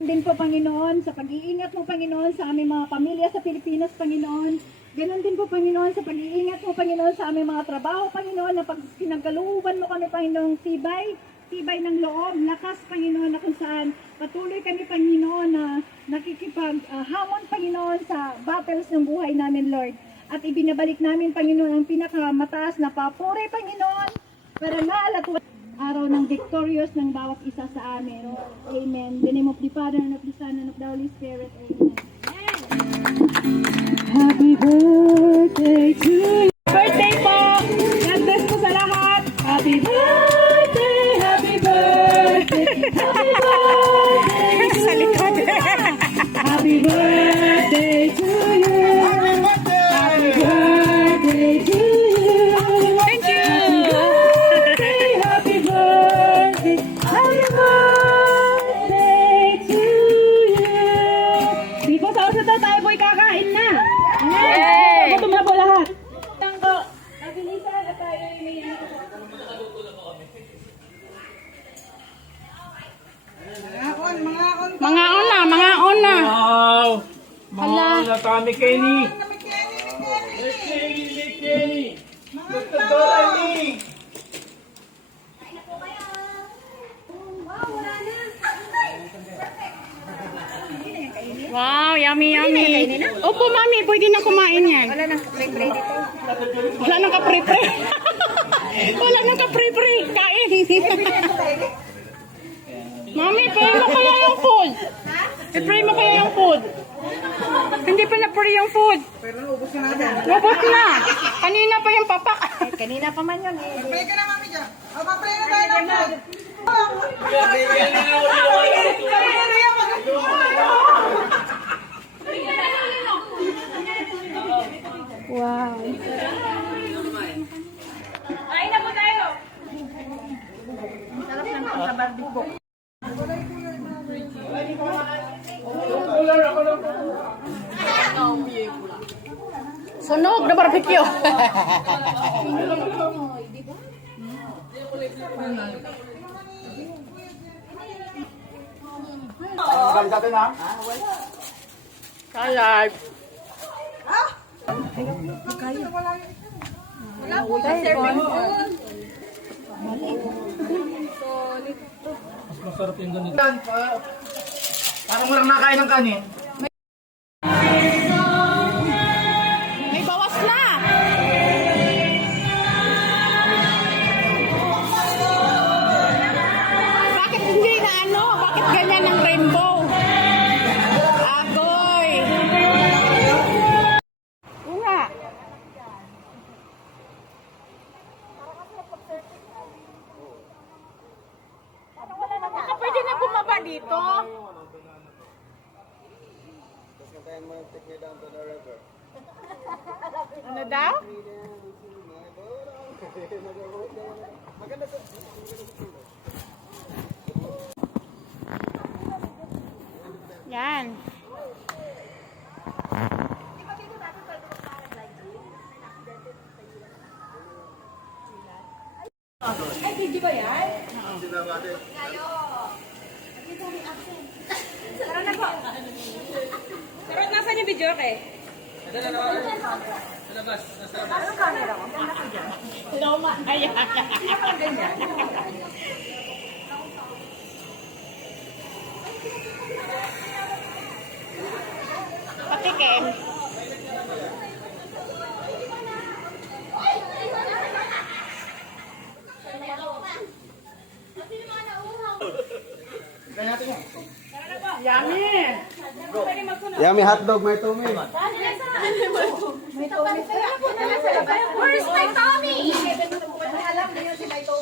Din po, Panginoon, sa pag-iingat mo, Panginoon, sa aming mga pamilya sa Pilipinas, Panginoon. Ganon din po, Panginoon, sa pag-iingat mo, Panginoon, sa aming mga trabaho, Panginoon, na pag pinagkalooban mo kami, Panginoon, tibay ng loob, lakas, Panginoon, na kung saan patuloy kami, Panginoon, na nakikipaghamon, Panginoon, sa battles ng buhay namin, Lord. At ibinabalik namin, Panginoon, ang pinakamataas na papuri, Panginoon, para maalatuan araw ng victorious ng bawat isa sa amin. Amen. In the name of the Father, and of the Son, and of the Holy Spirit. Amen. Happy birthday to you. Birthday po! God bless po sa lahat. Happy birthday! Happy birthday! Happy birthday! Sa likod. Happy birthday to you. Happy birthday to you. Thank you. Happy birthday. Happy birthday to you. Dito sa uso tayo po'y kakain na. Amen. Gutom na po lahat. Nabilisan at tayo may Mga on na. Wow! Mga na kami, Kenny! Kenny! Kenny! Wow, yummy. Opo, mami, pwede na kumain yan. wala nang pre-pre dito. Wala nang kapre-pre. Wala nang kapre-pre. Kain. Mami, pray mo kaya yung food. I-pray mo kaya yung food. Hindi pa na-pray yung food. Pero ubos na natin. Robot na. Kanina pa yung papak. Kanina pa man yun eh. Pray ka na, mami, dyan. O, papray na tayo ng food. Wow. Kain na po tayo. Sarap ng sa barbecue. Sunog na barbecue. Salad. Mas masarap yung ganito. Parang walang nakain ng kanin. May bawas na. Bakit hindi na ano? Bakit ganyan ang rainbow? Agoy. Una. Baka pwede na bumaba dito. Ano daw? Yan. Ay, video ba yan? Tara na po. Pero nasan yung video kay? Anong camera ko? Ganda ko dyan. Loma. Ayan. Patikin. Yummy. Yummy hotdog, may tumi. Where's my Tommy? Alam niyo si my Tommy.